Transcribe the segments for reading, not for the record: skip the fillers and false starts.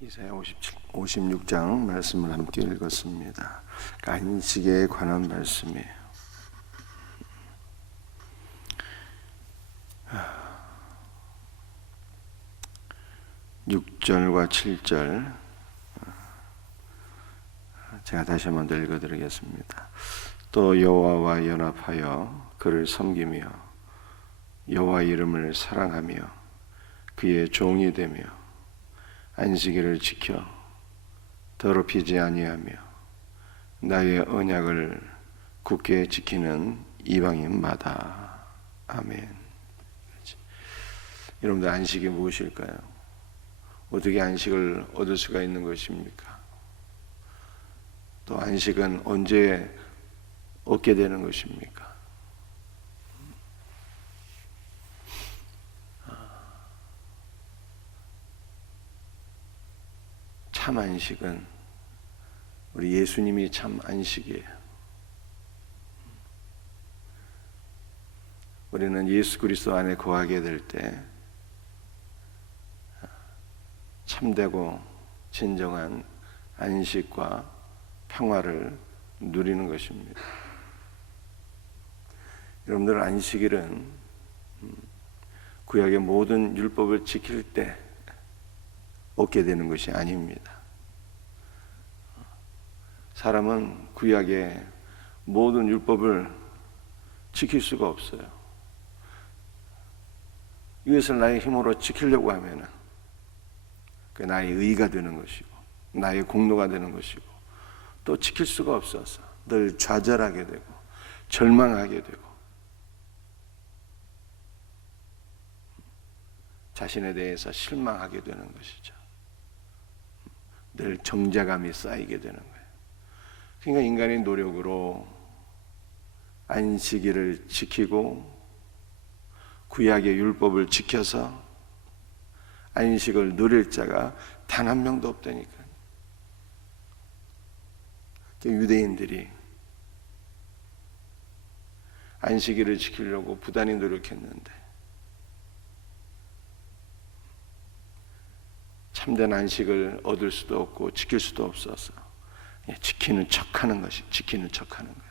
이사야 56장 말씀을 함께 읽었습니다. 안식에 관한 말씀이에요. 6절과 7절 제가 다시 한번 더 읽어드리겠습니다. 또 여호와와 연합하여 그를 섬기며 여호와 이름을 사랑하며 그의 종이 되며 안식일을 지켜 더럽히지 아니하며 나의 언약을 굳게 지키는 이방인마다. 아멘. 여러분들, 안식이 무엇일까요? 어떻게 안식을 얻을 수가 있는 것입니까? 또 안식은 언제 얻게 되는 것입니까? 참 안식은 우리 예수님이 참 안식이에요. 우리는 예수 그리스도 안에 거하게 될 때 참되고 진정한 안식과 평화를 누리는 것입니다. 여러분들, 안식일은 구약의 모든 율법을 지킬 때 얻게 되는 것이 아닙니다. 사람은 구약의 모든 율법을 지킬 수가 없어요. 이것을 나의 힘으로 지키려고 하면은 그 나의 의가 되는 것이고 나의 공로가 되는 것이고 또 지킬 수가 없어서 늘 좌절하게 되고 절망하게 되고 자신에 대해서 실망하게 되는 것이죠. 늘 정죄감이 쌓이게 되는 거예요. 그러니까 인간의 노력으로 안식일을 지키고 구약의 율법을 지켜서 안식을 누릴 자가 단 한 명도 없다니까요. 유대인들이 안식일을 지키려고 부단히 노력했는데 참된 안식을 얻을 수도 없고 지킬 수도 없어서 지키는 척하는 것이 지키는 척하는 거예요.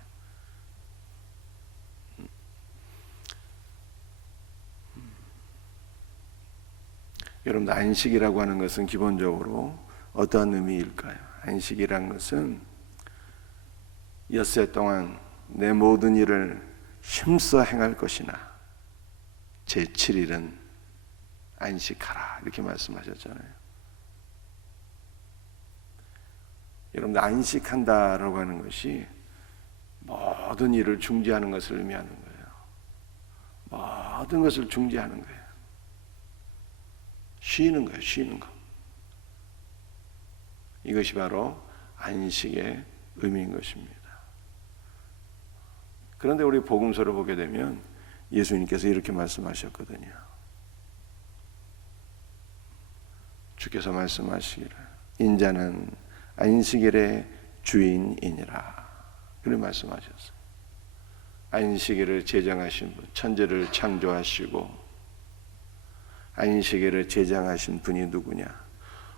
여러분들, 안식이라고 하는 것은 기본적으로 어떠한 의미일까요? 안식이라는 것은 엿새 동안 내 모든 일을 힘써 행할 것이나 제7일은 안식하라, 이렇게 말씀하셨잖아요. 여러분들, 안식한다라고 하는 것이 모든 일을 중지하는 것을 의미하는 거예요. 모든 것을 중지하는 거예요. 쉬는 거예요. 쉬는 거. 이것이 바로 안식의 의미인 것입니다. 그런데 우리 복음서를 보게 되면 예수님께서 이렇게 말씀하셨거든요. 주께서 말씀하시기를 인자는 안식일의 주인이니라, 그렇게 말씀하셨어요. 안식일을 제정하신 분, 천지를 창조하시고 안식일을 제정하신 분이 누구냐?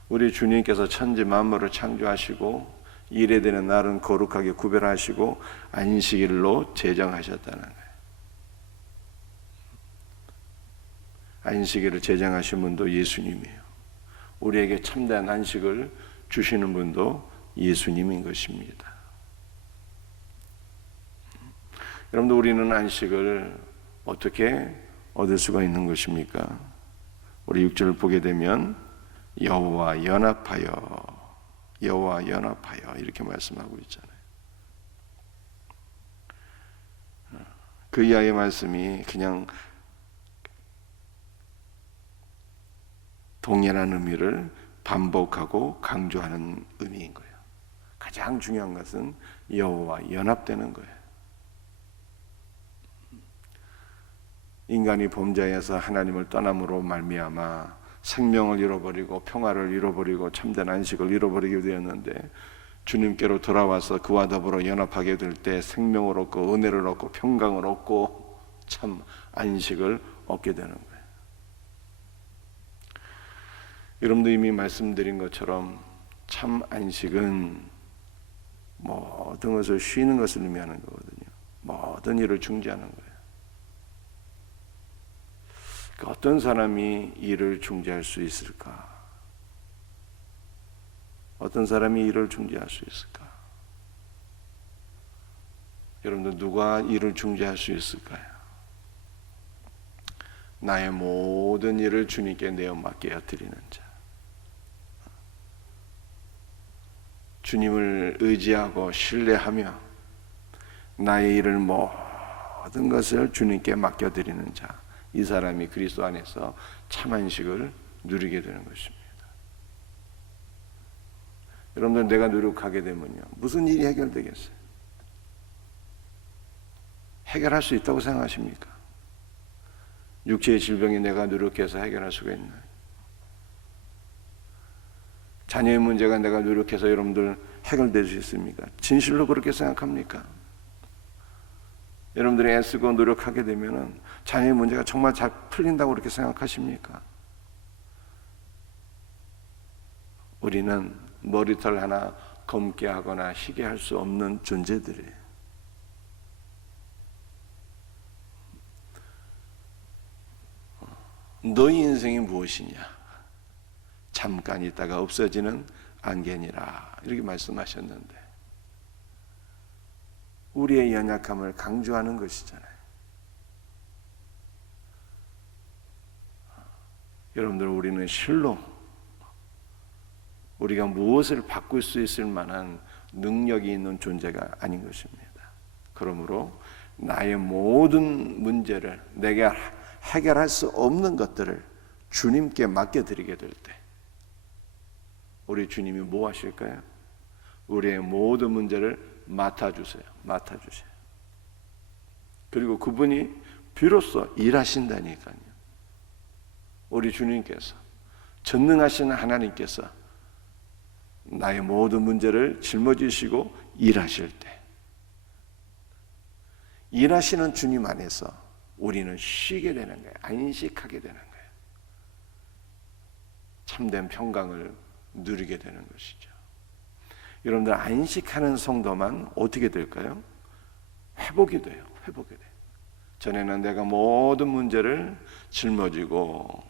우리 주님께서 천지 만물을 창조하시고 일에 되는 날은 거룩하게 구별하시고 안식일로 제정하셨다는 거예요. 안식일을 제정하신 분도 예수님이에요. 우리에게 참된 안식을 주시는 분도 예수님인 것입니다. 여러분들, 우리는 안식을 어떻게 얻을 수가 있는 것입니까? 우리 6절을 보게 되면 여호와 연합하여 이렇게 말씀하고 있잖아요. 그 이하의 말씀이 그냥 동일한 의미를 반복하고 강조하는 의미인 거예요. 가장 중요한 것은 여호와 연합되는 거예요. 인간이 범죄에서 하나님을 떠남으로 말미암아 생명을 잃어버리고 평화를 잃어버리고 참된 안식을 잃어버리게 되었는데 주님께로 돌아와서 그와 더불어 연합하게 될 때 생명을 얻고 은혜를 얻고 평강을 얻고 참 안식을 얻게 되는 거예요. 여러분도 이미 말씀드린 것처럼 참 안식은 모든 것을 쉬는 것을 의미하는 거거든요. 모든 일을 중지하는 거예요. 어떤 사람이 일을 중지할 수 있을까? 어떤 사람이 일을 중지할 수 있을까? 여러분들 누가 일을 중지할 수 있을까요? 나의 모든 일을 주님께 내어 맡겨 드리는 자, 주님을 의지하고 신뢰하며 나의 일을 모든 것을 주님께 맡겨 드리는 자, 이 사람이 그리스도 안에서 참 안식을 누리게 되는 것입니다. 여러분들 내가 노력하게 되면요, 무슨 일이 해결되겠어요? 해결할 수 있다고 생각하십니까? 육체의 질병이 내가 노력해서 해결할 수가 있나요? 자녀의 문제가 내가 노력해서 여러분들 해결될 수 있습니까? 진실로 그렇게 생각합니까? 여러분들이 애쓰고 노력하게 되면 자녀의 문제가 정말 잘 풀린다고 그렇게 생각하십니까? 우리는 머리털 하나 검게 하거나 희게 할 수 없는 존재들이에요. 너희 인생이 무엇이냐? 잠깐 있다가 없어지는 안개니라, 이렇게 말씀하셨는데 우리의 연약함을 강조하는 것이잖아요. 여러분들, 우리는 실로 우리가 무엇을 바꿀 수 있을 만한 능력이 있는 존재가 아닌 것입니다. 그러므로 나의 모든 문제를, 내가 해결할 수 없는 것들을 주님께 맡겨드리게 될 때 우리 주님이 뭐 하실까요? 우리의 모든 문제를 맡아주세요. 그리고 그분이 비로소 일하신다니까요. 우리 주님께서, 전능하신 하나님께서 나의 모든 문제를 짊어지시고 일하실 때, 일하시는 주님 안에서 우리는 쉬게 되는 거예요. 안식하게 되는 거예요. 참된 평강을 누리게 되는 것이죠. 여러분들, 안식하는 성도만 어떻게 될까요? 회복이 돼요. 전에는 내가 모든 문제를 짊어지고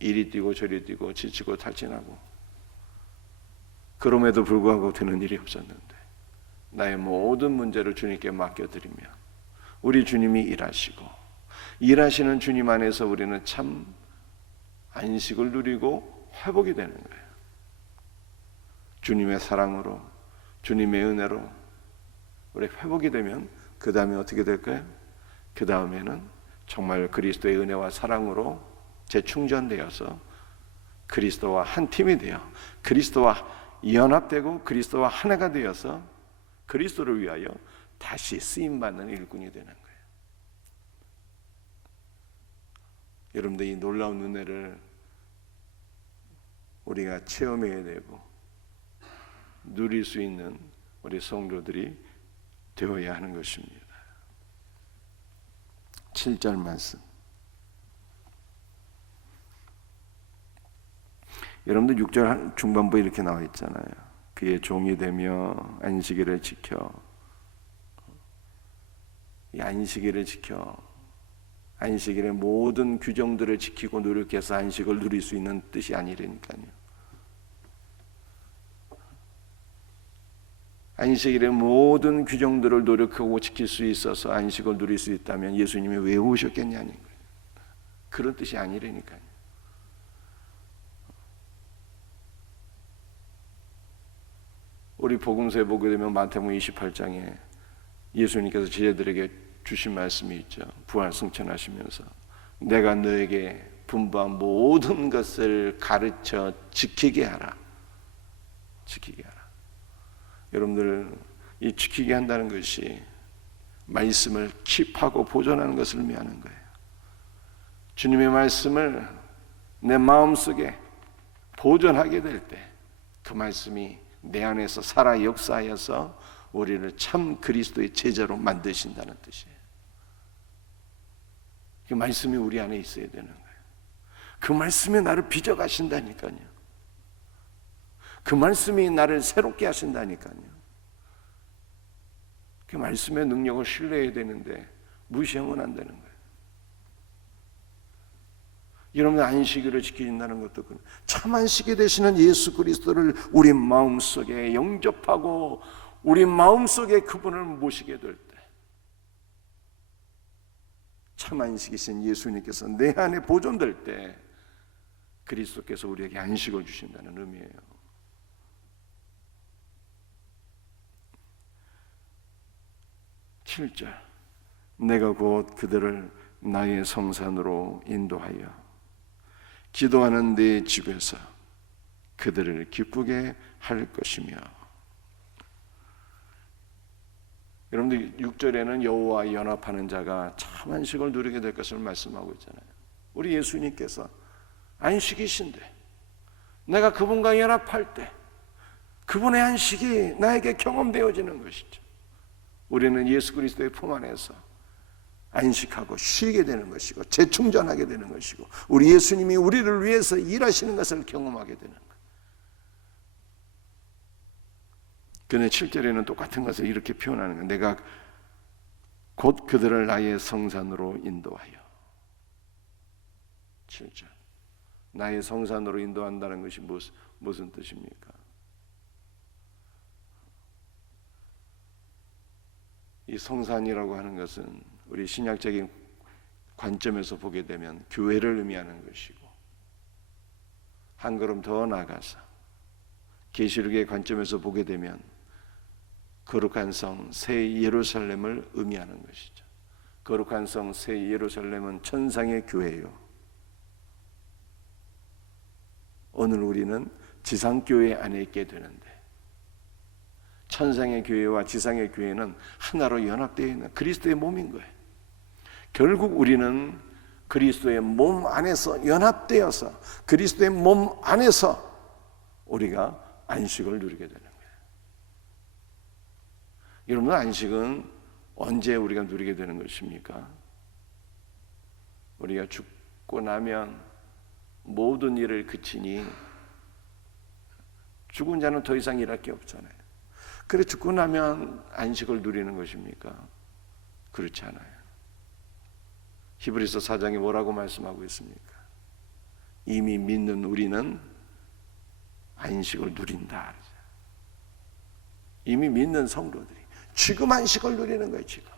이리 뛰고 저리 뛰고 지치고 탈진하고 그럼에도 불구하고 되는 일이 없었는데 나의 모든 문제를 주님께 맡겨드리며 우리 주님이 일하시고, 일하시는 주님 안에서 우리는 참 안식을 누리고 회복이 되는 거예요. 주님의 사랑으로, 주님의 은혜로 우리 회복이 되면 그 다음에 어떻게 될까요? 그 다음에는 정말 그리스도의 은혜와 사랑으로 재충전되어서 그리스도와 한 팀이 되어 그리스도와 연합되고 그리스도와 하나가 되어서 그리스도를 위하여 다시 쓰임받는 일꾼이 되는 거예요. 여러분들, 이 놀라운 은혜를 우리가 체험해야 되고 누릴 수 있는 우리 성도들이 되어야 하는 것입니다. 7절 말씀, 여러분들 6절 중반부에 이렇게 나와 있잖아요. 그의 종이 되며 안식일을 지켜. 이 안식일을 지켜, 안식일의 모든 규정들을 지키고 노력해서 안식을 누릴 수 있는 뜻이 아니라니까요. 안식일의 모든 규정들을 노력하고 지킬 수 있어서 안식을 누릴 수 있다면 예수님이 왜 오셨겠냐는 거예요. 그런 뜻이 아니라니까요. 우리 복음서에 보게 되면 마태복음 28장에 예수님께서 제자들에게 주신 말씀이 있죠. 부활 승천하시면서 내가 너에게 분부한 모든 것을 가르쳐 지키게 하라. 여러분들, 이 지키게 한다는 것이 말씀을 킵하고 보존하는 것을 의미하는 거예요. 주님의 말씀을 내 마음속에 보존하게 될 때 그 말씀이 내 안에서 살아 역사하여서 우리를 참 그리스도의 제자로 만드신다는 뜻이에요. 그 말씀이 우리 안에 있어야 되는 거예요. 그 말씀이 나를 빚어가신다니까요. 그 말씀이 나를 새롭게 하신다니까요. 그 말씀의 능력을 신뢰해야 되는데 무시하면 안 되는 거예요. 여러분, 안식일을 지킨다는 것도 참 안식이 되시는 예수 그리스도를 우리 마음속에 영접하고 우리 마음속에 그분을 모시게 될 때, 참 안식이신 예수님께서 내 안에 보존될 때 그리스도께서 우리에게 안식을 주신다는 의미예요. 7절, 내가 곧 그들을 나의 성산으로 인도하여 기도하는 내 집에서 그들을 기쁘게 할 것이며. 여러분들 6절에는 여호와와 연합하는 자가 참 안식을 누리게 될 것을 말씀하고 있잖아요. 우리 예수님께서 안식이신데 내가 그분과 연합할 때 그분의 안식이 나에게 경험되어지는 것이죠. 우리는 예수 그리스도의 품 안에서 안식하고 쉬게 되는 것이고 재충전하게 되는 것이고 우리 예수님이 우리를 위해서 일하시는 것을 경험하게 되는 거예요. 그런데 7절에는 똑같은 것을 이렇게 표현하는 거예요. 내가 곧 그들을 나의 성산으로 인도하여. 7절, 나의 성산으로 인도한다는 것이 무슨 뜻입니까? 이 성산이라고 하는 것은 우리 신약적인 관점에서 보게 되면 교회를 의미하는 것이고, 한 걸음 더 나아가서 계시록의 관점에서 보게 되면 거룩한 성 새 예루살렘을 의미하는 것이죠. 거룩한 성 새 예루살렘은 천상의 교회예요. 오늘 우리는 지상교회 안에 있게 되는데, 천상의 교회와 지상의 교회는 하나로 연합되어 있는 그리스도의 몸인 거예요. 결국 우리는 그리스도의 몸 안에서 연합되어서 그리스도의 몸 안에서 우리가 안식을 누리게 되는 거예요. 여러분, 안식은 언제 우리가 누리게 되는 것입니까? 우리가 죽고 나면 모든 일을 그치니 죽은 자는 더 이상 일할 게 없잖아요. 그래, 죽고 나면 안식을 누리는 것입니까? 그렇지 않아요. 히브리서 4장에 뭐라고 말씀하고 있습니까? 이미 믿는 우리는 안식을 누린다. 이미 믿는 성도들이 지금 안식을 누리는 거예요. 지금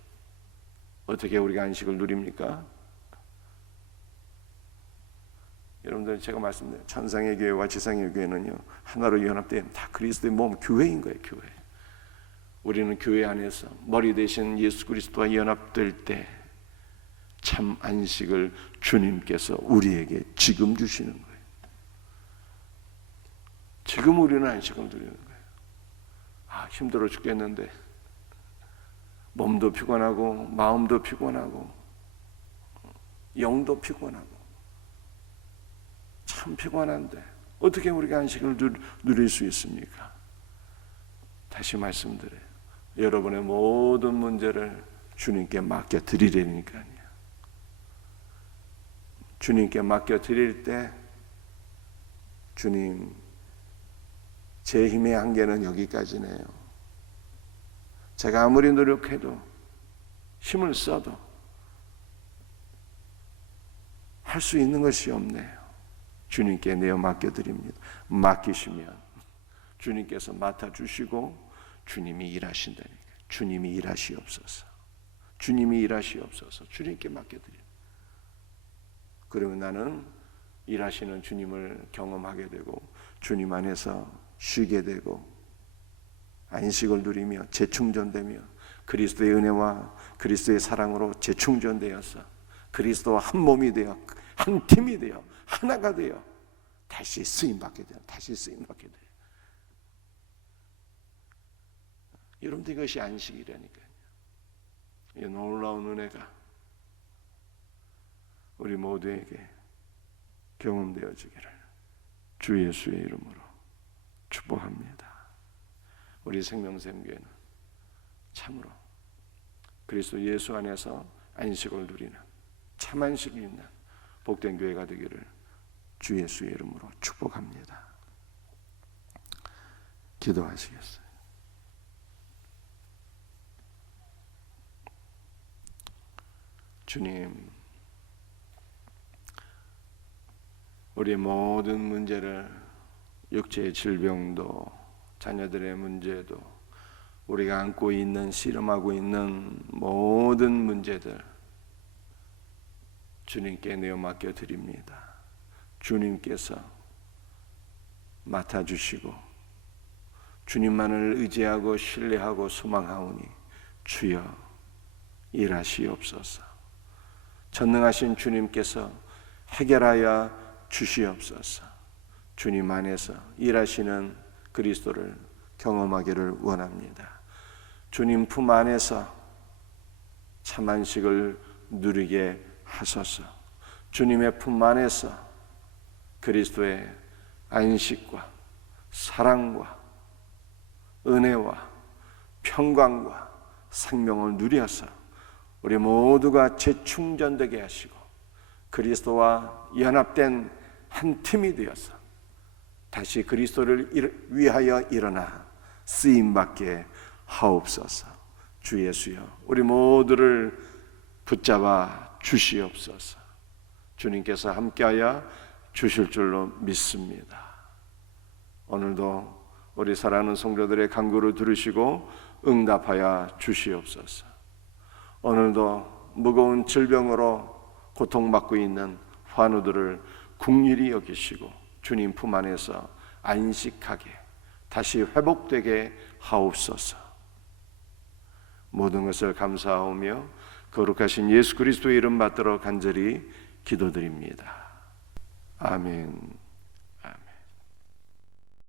어떻게 우리가 안식을 누립니까? 여러분들, 제가 말씀드린 천상의 교회와 지상의 교회는요, 하나로 연합된 다 그리스도의 몸, 교회인 거예요. 교회. 우리는 교회 안에서 머리 대신 예수 그리스도와 연합될 때 참 안식을 주님께서 우리에게 지금 주시는 거예요. 지금 우리는 안식을 누리는 거예요. 힘들어 죽겠는데, 몸도 피곤하고 마음도 피곤하고 영도 피곤하고 참 피곤한데 어떻게 우리가 안식을 누릴 수 있습니까? 다시 말씀드려요. 여러분의 모든 문제를 주님께 맡겨드리려니까요. 주님께 맡겨드릴 때, 주님, 제 힘의 한계는 여기까지네요. 제가 아무리 노력해도, 힘을 써도 할 수 있는 것이 없네요. 주님께 내어 맡겨드립니다. 맡기시면 주님께서 맡아주시고 주님이 일하신다니까요. 주님이 일하시옵소서. 주님이 일하시옵소서. 주님께 맡겨드립니다. 그러면 나는 일하시는 주님을 경험하게 되고 주님 안에서 쉬게 되고 안식을 누리며 재충전되며 그리스도의 은혜와 그리스도의 사랑으로 재충전되어서 그리스도와 한 몸이 되어 한 팀이 되어 하나가 되어 다시 쓰임받게 돼요. 다시 쓰임받게 돼요. 여러분들, 이것이 안식이라니까요. 이 놀라운 은혜가 우리 모두에게 경험되어지기를 주 예수의 이름으로 축복합니다. 우리 생명샘교회는 참으로 그리스도 예수 안에서 안식을 누리는 참 안식이 있는 복된 교회가 되기를 주 예수의 이름으로 축복합니다. 기도하시겠어요? 주님, 우리 모든 문제를, 육체의 질병도, 자녀들의 문제도, 우리가 안고 있는, 씨름하고 있는 모든 문제들 주님께 내어 맡겨 드립니다. 주님께서 맡아주시고 주님만을 의지하고 신뢰하고 소망하오니 주여 일하시옵소서. 전능하신 주님께서 해결하여 주시옵소서. 주님 안에서 일하시는 그리스도를 경험하기를 원합니다. 주님 품 안에서 참 안식을 누리게 하소서. 주님의 품 안에서 그리스도의 안식과 사랑과 은혜와 평강과 생명을 누려서 우리 모두가 재충전되게 하시고 그리스도와 연합된 한 팀이 되어서 다시 그리스도를 위하여 일어나 쓰임받게 하옵소서. 주 예수여, 우리 모두를 붙잡아 주시옵소서. 주님께서 함께하여 주실 줄로 믿습니다. 오늘도 우리 사랑하는 성도들의 간구를 들으시고 응답하여 주시옵소서. 오늘도 무거운 질병으로 고통받고 있는 환우들을 긍휼히 여기시고 주님 품 안에서 안식하게 다시 회복되게 하옵소서. 모든 것을 감사하오며 거룩하신 예수 그리스도의 이름 받들어 간절히 기도드립니다. 아멘.